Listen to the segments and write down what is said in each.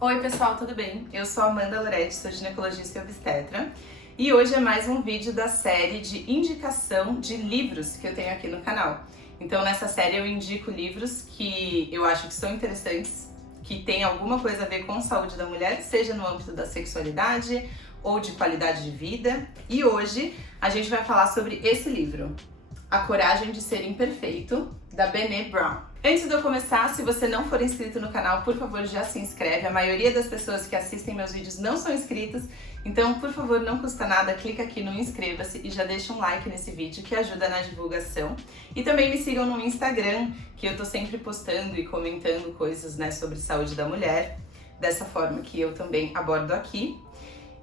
Oi pessoal, tudo bem? Eu sou a Amanda Loretti, sou ginecologista e obstetra e hoje é mais um vídeo da série de indicação de livros que eu tenho aqui no canal. Então nessa série eu indico livros que eu acho que são interessantes, que tem alguma coisa a ver com saúde da mulher, seja no âmbito da sexualidade ou de qualidade de vida. E hoje a gente vai falar sobre esse livro, A Coragem de Ser Imperfeito, da Brené Brown. Antes de eu começar, se você não for inscrito no canal, por favor já se inscreve. A maioria das pessoas que assistem meus vídeos não são inscritas, então por favor não custa nada, clica aqui no inscreva-se e já deixa um like nesse vídeo que ajuda na divulgação. E também me sigam no Instagram, que eu tô sempre postando e comentando coisas, sobre saúde da mulher, dessa forma que eu também abordo aqui.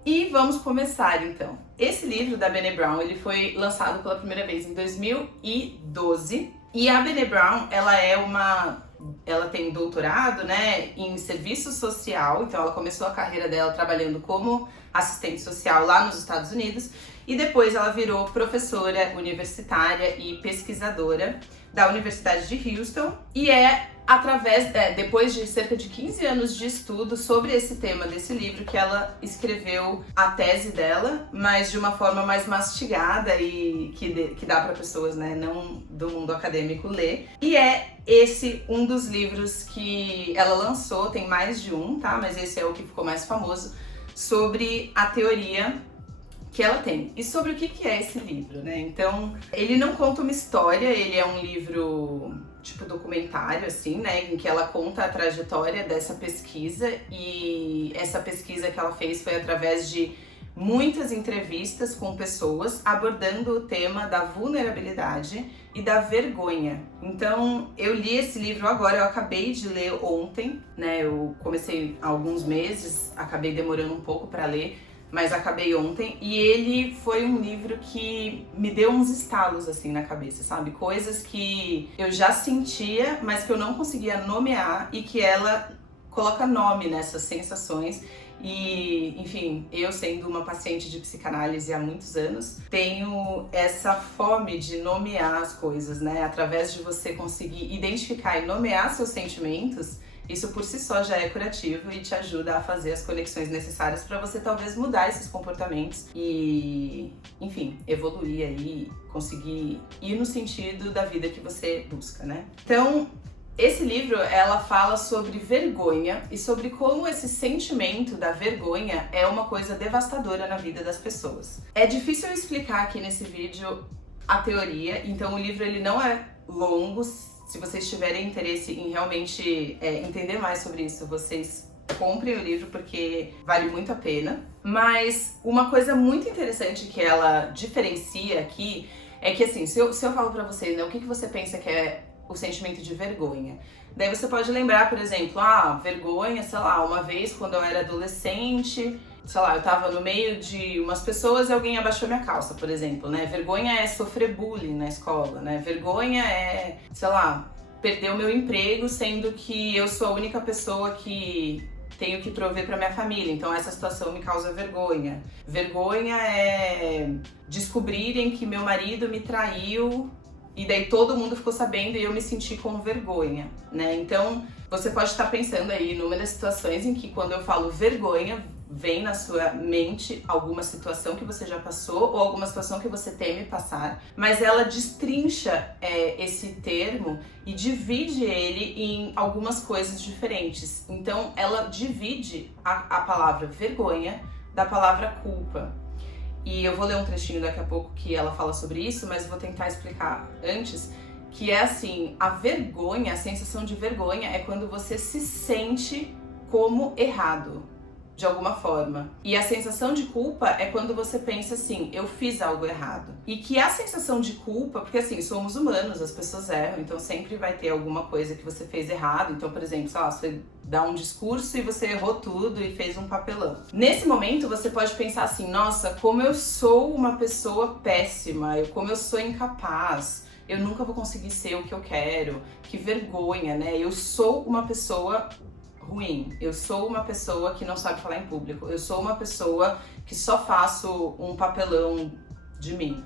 E vamos começar então. Esse livro da Brené Brown, ele foi lançado pela primeira vez em 2012. E a Brené Brown, ela tem doutorado, em serviço social, então ela começou a carreira dela trabalhando como assistente social lá nos Estados Unidos e depois ela virou professora universitária e pesquisadora da Universidade de Houston e depois de cerca de 15 anos de estudo sobre esse tema desse livro que ela escreveu a tese dela, mas de uma forma mais mastigada e que dá para pessoas, não do mundo acadêmico ler. E é esse um dos livros que ela lançou, tem mais de um, tá? Mas esse é o que ficou mais famoso, sobre a teoria que ela tem. E sobre o que é esse livro, Então, ele não conta uma história, ele é um livro tipo documentário, assim, em que ela conta a trajetória dessa pesquisa, e essa pesquisa que ela fez foi através de muitas entrevistas com pessoas abordando o tema da vulnerabilidade e da vergonha. Então, eu li esse livro agora, eu acabei de ler ontem, Eu comecei há alguns meses, acabei demorando um pouco para ler, mas acabei ontem, e ele foi um livro que me deu uns estalos assim na cabeça, sabe? Coisas que eu já sentia, mas que eu não conseguia nomear, e que ela coloca nome nessas sensações. E, enfim, eu sendo uma paciente de psicanálise há muitos anos, tenho essa fome de nomear as coisas, Através de você conseguir identificar e nomear seus sentimentos, isso por si só já é curativo e te ajuda a fazer as conexões necessárias para você talvez mudar esses comportamentos e, enfim, evoluir aí, conseguir ir no sentido da vida que você busca, Então, esse livro, ela fala sobre vergonha e sobre como esse sentimento da vergonha é uma coisa devastadora na vida das pessoas. É difícil eu explicar aqui nesse vídeo a teoria, então o livro ele não é longo. Se vocês tiverem interesse em realmente entender mais sobre isso, vocês comprem o livro porque vale muito a pena. Mas uma coisa muito interessante que ela diferencia aqui é que, assim, se eu falo pra vocês, o que você pensa que é o sentimento de vergonha? Daí você pode lembrar, por exemplo, vergonha, sei lá, uma vez quando eu era adolescente, sei lá, eu tava no meio de umas pessoas e alguém abaixou minha calça, por exemplo, Vergonha é sofrer bullying na escola, Vergonha é, sei lá, perder o meu emprego, sendo que eu sou a única pessoa que tenho que prover pra minha família, então essa situação me causa vergonha. Vergonha é descobrirem que meu marido me traiu e daí todo mundo ficou sabendo e eu me senti com vergonha, Então, você pode estar pensando aí em inúmeras situações em que quando eu falo vergonha, vem na sua mente alguma situação que você já passou ou alguma situação que você teme passar, mas ela destrincha esse termo e divide ele em algumas coisas diferentes. Então, ela divide a palavra vergonha da palavra culpa. E eu vou ler um trechinho daqui a pouco que ela fala sobre isso, mas vou tentar explicar antes, que é assim, a vergonha, a sensação de vergonha é quando você se sente como errado, de alguma forma. E a sensação de culpa é quando você pensa assim, eu fiz algo errado. E que a sensação de culpa, porque assim, somos humanos, as pessoas erram, então sempre vai ter alguma coisa que você fez errado. Então, por exemplo, sei lá, você dá um discurso e você errou tudo e fez um papelão. Nesse momento, você pode pensar assim, nossa, como eu sou uma pessoa péssima, como eu sou incapaz, eu nunca vou conseguir ser o que eu quero, que vergonha, Eu sou uma pessoa ruim, eu sou uma pessoa que não sabe falar em público, eu sou uma pessoa que só faço um papelão de mim.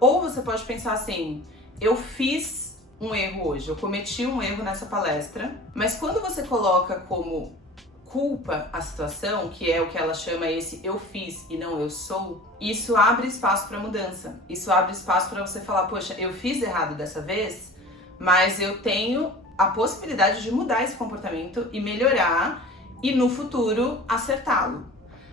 Ou você pode pensar assim, eu fiz um erro hoje, eu cometi um erro nessa palestra, mas quando você coloca como culpa a situação, que é o que ela chama esse eu fiz e não eu sou, isso abre espaço para mudança. Isso abre espaço para você falar, poxa, eu fiz errado dessa vez, mas eu tenho a possibilidade de mudar esse comportamento e melhorar e no futuro acertá-lo.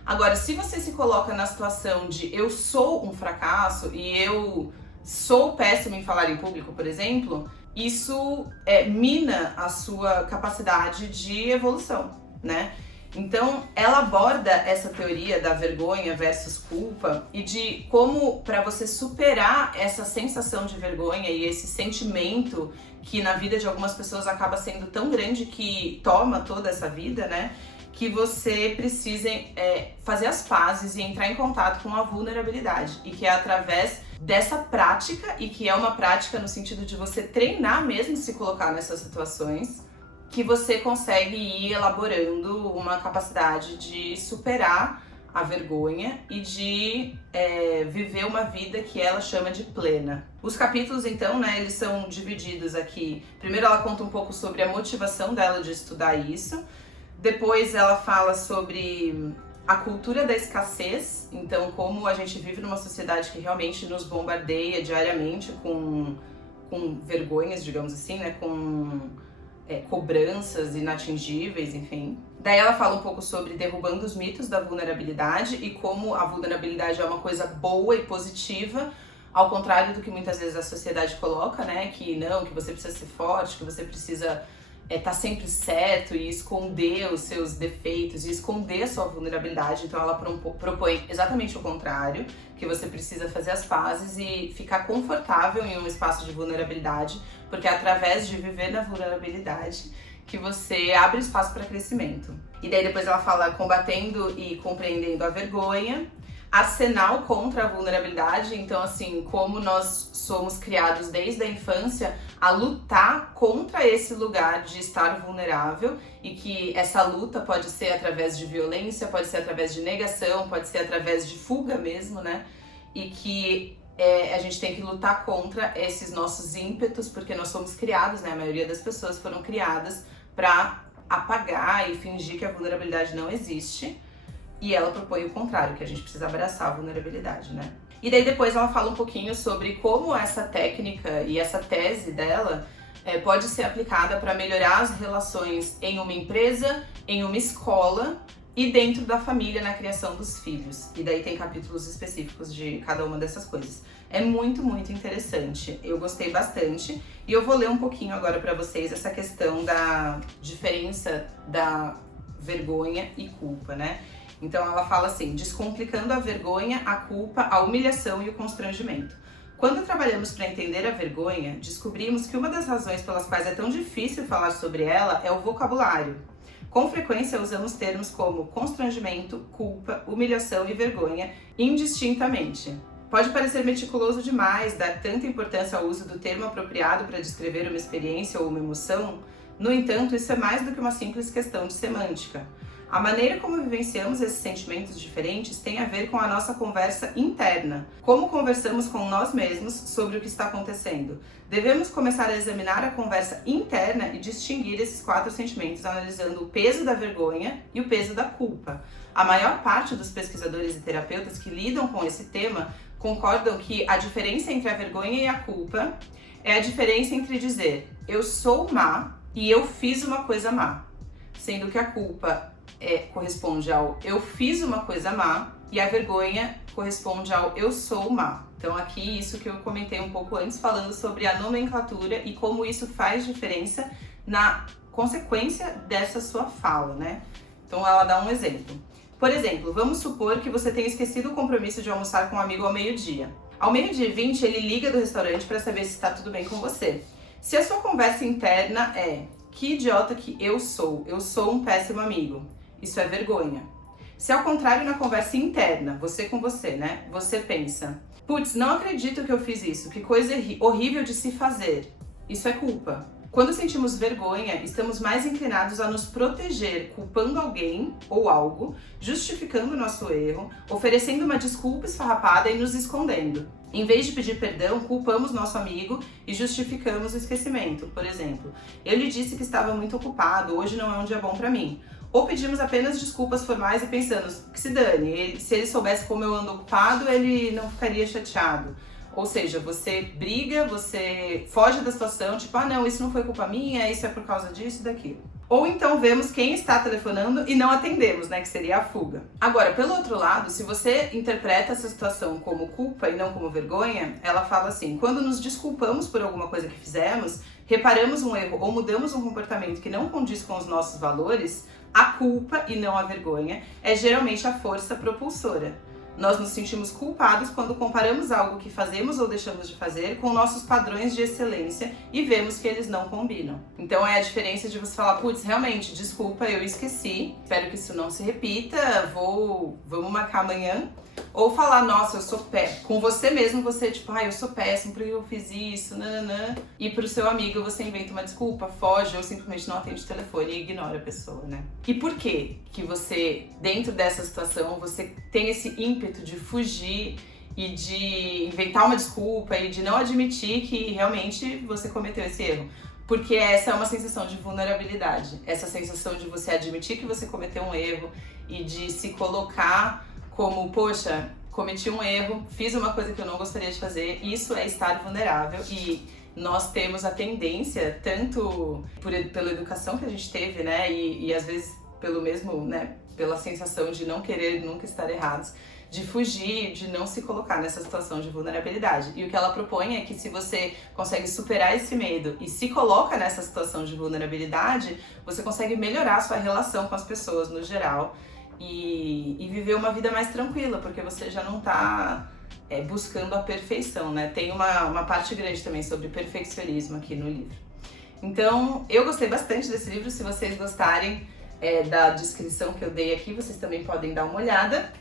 Agora, se você se coloca na situação de eu sou um fracasso e eu sou péssimo em falar em público, por exemplo, isso mina a sua capacidade de evolução, né? Então, ela aborda essa teoria da vergonha versus culpa e de como, para você superar essa sensação de vergonha e esse sentimento que na vida de algumas pessoas acaba sendo tão grande que toma toda essa vida, né? Que você precisa fazer as pazes e entrar em contato com a vulnerabilidade. E que é através dessa prática, e que é uma prática no sentido de você treinar mesmo se colocar nessas situações, que você consegue ir elaborando uma capacidade de superar a vergonha e de viver uma vida que ela chama de plena. Os capítulos, então, né, eles são divididos aqui. Primeiro ela conta um pouco sobre a motivação dela de estudar isso. Depois ela fala sobre a cultura da escassez, então como a gente vive numa sociedade que realmente nos bombardeia diariamente com vergonhas, digamos assim, né, com cobranças inatingíveis, enfim. Daí ela fala um pouco sobre derrubando os mitos da vulnerabilidade e como a vulnerabilidade é uma coisa boa e positiva, ao contrário do que muitas vezes a sociedade coloca, né, que não, que você precisa ser forte, que você precisa tá sempre certo e esconder os seus defeitos e esconder a sua vulnerabilidade. Então ela propõe exatamente o contrário, que você precisa fazer as pazes e ficar confortável em um espaço de vulnerabilidade, porque é através de viver na vulnerabilidade que você abre espaço para crescimento. E daí depois ela fala combatendo e compreendendo a vergonha, arsenal contra a vulnerabilidade, então assim, como nós somos criados desde a infância a lutar contra esse lugar de estar vulnerável e que essa luta pode ser através de violência, pode ser através de negação, pode ser através de fuga mesmo, né? E que a gente tem que lutar contra esses nossos ímpetos, porque nós somos criados, né? A maioria das pessoas foram criadas para apagar e fingir que a vulnerabilidade não existe. E ela propõe o contrário, que a gente precisa abraçar a vulnerabilidade, né? E daí depois ela fala um pouquinho sobre como essa técnica e essa tese dela pode ser aplicada para melhorar as relações em uma empresa, em uma escola e dentro da família na criação dos filhos. E daí tem capítulos específicos de cada uma dessas coisas. É muito, muito interessante. Eu gostei bastante. E eu vou ler um pouquinho agora para vocês essa questão da diferença da vergonha e culpa, né? Então ela fala assim, descomplicando a vergonha, a culpa, a humilhação e o constrangimento. Quando trabalhamos para entender a vergonha, descobrimos que uma das razões pelas quais é tão difícil falar sobre ela é o vocabulário. Com frequência usamos termos como constrangimento, culpa, humilhação e vergonha indistintamente. Pode parecer meticuloso demais dar tanta importância ao uso do termo apropriado para descrever uma experiência ou uma emoção. No entanto, isso é mais do que uma simples questão de semântica. A maneira como vivenciamos esses sentimentos diferentes tem a ver com a nossa conversa interna. Como conversamos com nós mesmos sobre o que está acontecendo. Devemos começar a examinar a conversa interna e distinguir esses 4 sentimentos, analisando o peso da vergonha e o peso da culpa. A maior parte dos pesquisadores e terapeutas que lidam com esse tema concordam que a diferença entre a vergonha e a culpa é a diferença entre dizer eu sou má e eu fiz uma coisa má, sendo que a culpa corresponde ao eu fiz uma coisa má e a vergonha corresponde ao eu sou má. Então aqui isso que eu comentei um pouco antes, falando sobre a nomenclatura e como isso faz diferença na consequência dessa sua fala, né? Então ela dá um exemplo. Por exemplo, vamos supor que você tenha esquecido o compromisso de almoçar com um amigo ao meio-dia. Ao meio-dia e 20, ele liga do restaurante para saber se está tudo bem com você. Se a sua conversa interna é que idiota que eu sou um péssimo amigo. Isso é vergonha. Se ao contrário, na conversa interna, você com você, né? Você pensa, putz, não acredito que eu fiz isso, que coisa horrível de se fazer. Isso é culpa. Quando sentimos vergonha, estamos mais inclinados a nos proteger, culpando alguém ou algo, justificando o nosso erro, oferecendo uma desculpa esfarrapada e nos escondendo. Em vez de pedir perdão, culpamos nosso amigo e justificamos o esquecimento. Por exemplo, eu lhe disse que estava muito ocupado, hoje não é um dia bom pra mim. Ou pedimos apenas desculpas formais e pensamos que se dane, se ele soubesse como eu ando ocupado, ele não ficaria chateado. Ou seja, você briga, você foge da situação, tipo, ah não, isso não foi culpa minha, isso é por causa disso e daquilo. Ou então vemos quem está telefonando e não atendemos, né, que seria a fuga. Agora, pelo outro lado, se você interpreta essa situação como culpa e não como vergonha, ela fala assim: quando nos desculpamos por alguma coisa que fizemos, reparamos um erro ou mudamos um comportamento que não condiz com os nossos valores, a culpa, e não a vergonha, é geralmente a força propulsora. Nós nos sentimos culpados quando comparamos algo que fazemos ou deixamos de fazer com nossos padrões de excelência e vemos que eles não combinam. Então é a diferença de você falar, putz, realmente, desculpa, eu esqueci, espero que isso não se repita, vamos marcar amanhã. Ou falar, nossa, eu sou péssimo. Com você mesmo, você tipo, eu sou péssimo porque eu fiz isso, nananã. E pro seu amigo você inventa uma desculpa, foge ou simplesmente não atende o telefone e ignora a pessoa, né? E por que que você, dentro dessa situação, você tem esse ímpeto de fugir e de inventar uma desculpa e de não admitir que realmente você cometeu esse erro? Porque essa é uma sensação de vulnerabilidade. Essa sensação de você admitir que você cometeu um erro e de se colocar como, poxa, cometi um erro, fiz uma coisa que eu não gostaria de fazer, isso é estar vulnerável e nós temos a tendência, tanto pela educação que a gente teve, né, e às vezes pelo mesmo, né, pela sensação de não querer nunca estar errados, de fugir, de não se colocar nessa situação de vulnerabilidade. E o que ela propõe é que se você consegue superar esse medo e se coloca nessa situação de vulnerabilidade, você consegue melhorar a sua relação com as pessoas no geral, e viver uma vida mais tranquila, porque você já não tá buscando a perfeição, né? Tem uma parte grande também sobre perfeccionismo aqui no livro. Então, eu gostei bastante desse livro. Se vocês gostarem da descrição que eu dei aqui, vocês também podem dar uma olhada.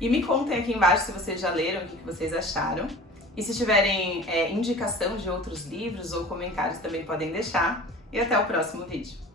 E me contem aqui embaixo se vocês já leram, o que vocês acharam. E se tiverem indicação de outros livros ou comentários, também podem deixar. E até o próximo vídeo.